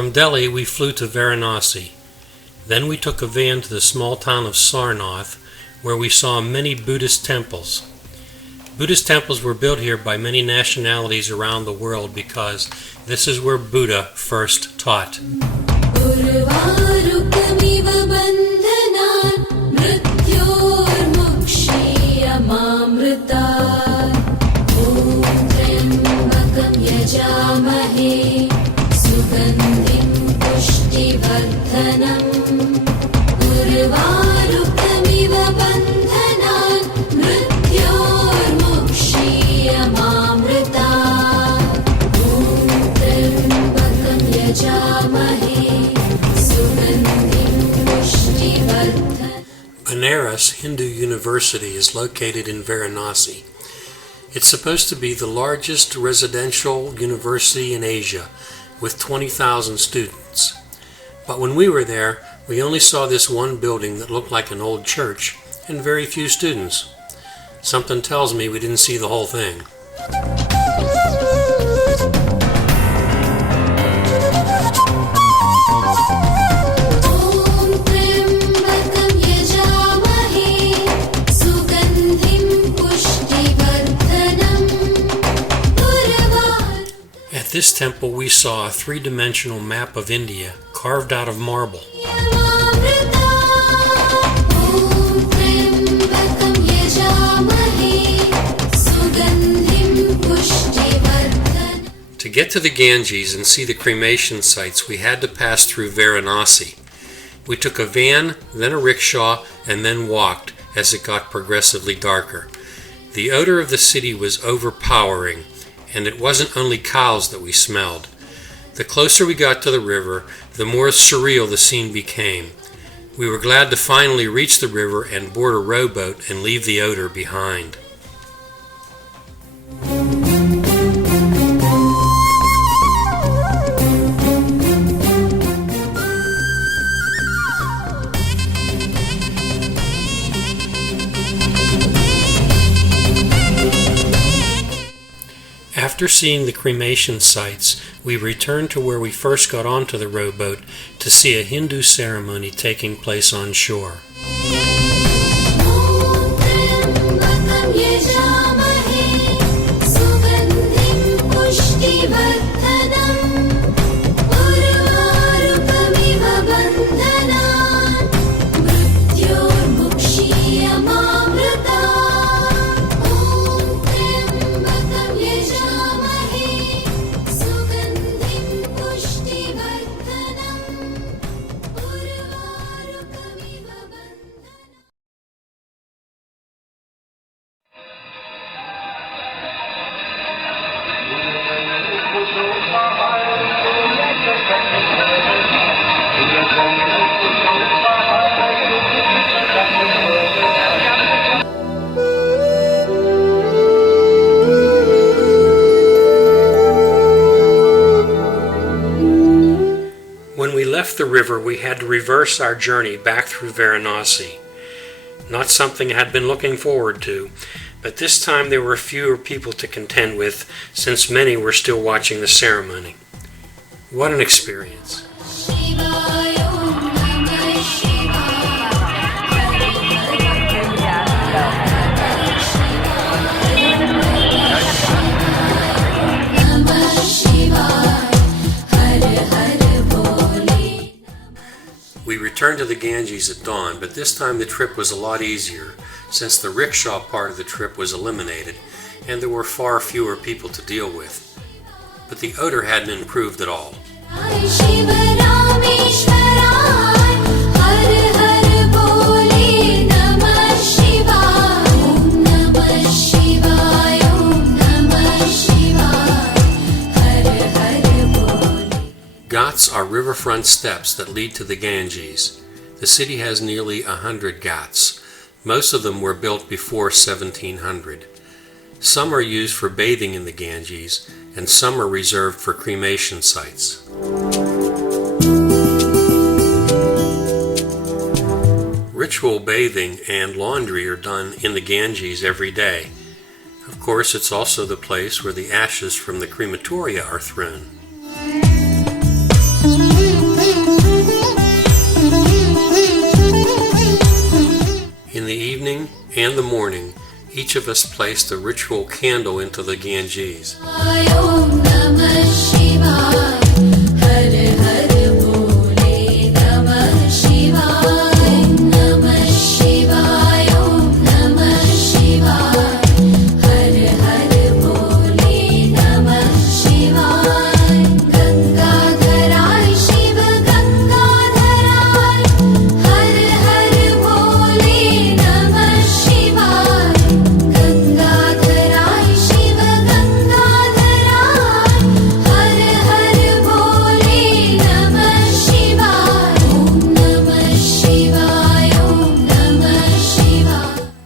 From Delhi we flew to Varanasi. Then we took a van to the small town of Sarnath, where we saw many Buddhist temples. Buddhist temples were built here by many nationalities around the world because this is where Buddha first taught. Varanasi Hindu University is located in Varanasi. It's supposed to be the largest residential university in Asia, with 20,000 students. But when we were there, we only saw this one building that looked like an old church and very few students. Something tells me we didn't see the whole thing. At this temple we saw a three-dimensional map of India carved out of marble. To get to the Ganges and see the cremation sites, we had to pass through Varanasi. We took a van, then a rickshaw, and then walked as it got progressively darker. The odor of the city was overpowering, and it wasn't only cows that we smelled. The closer we got to the river, the more surreal the scene became. We were glad to finally reach the river and board a rowboat and leave the odor behind. After seeing the cremation sites, we returned to where we first got onto the rowboat to see a Hindu ceremony taking place on shore. When we left the river, we had to reverse our journey back through Varanasi. Not something I had been looking forward to, but this time there were fewer people to contend with since many were still watching the ceremony. What an experience. We returned to the Ganges at dawn, but this time the trip was a lot easier since the rickshaw part of the trip was eliminated and there were far fewer people to deal with. But the odor hadn't improved at all. Ghats are riverfront steps that lead to the Ganges. The city has nearly 100 ghats. Most of them were built before 1700. Some are used for bathing in the Ganges, and some are reserved for cremation sites. Ritual bathing and laundry are done in the Ganges every day. Of course, it's also the place where the ashes from the crematoria are thrown. each of us placed a ritual candle into the Ganges.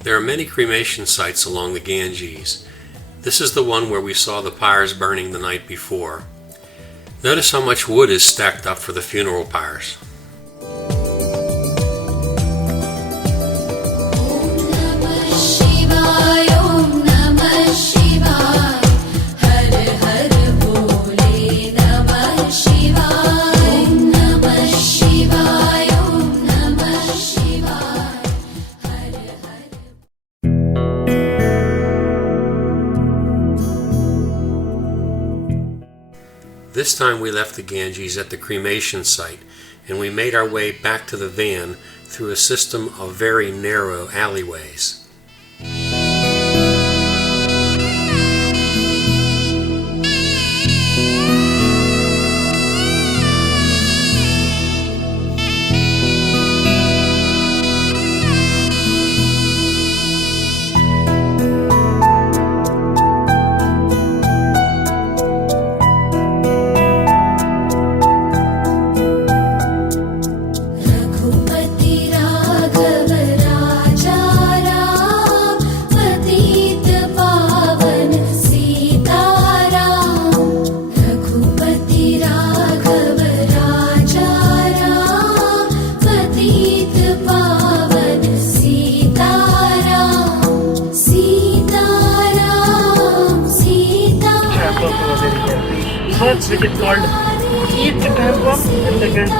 There are many cremation sites along the Ganges. This is the one where we saw the pyres burning the night before. Notice how much wood is stacked up for the funeral pyres. This time we left the Ganges at the cremation site, and we made our way back to the van through a system of very narrow alleyways. First which is called East Temple and second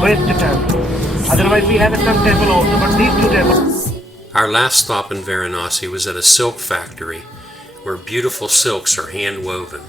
West Temple. Otherwise we have some temple also, but these two temples. Our last stop in Varanasi was at a silk factory where beautiful silks are hand woven.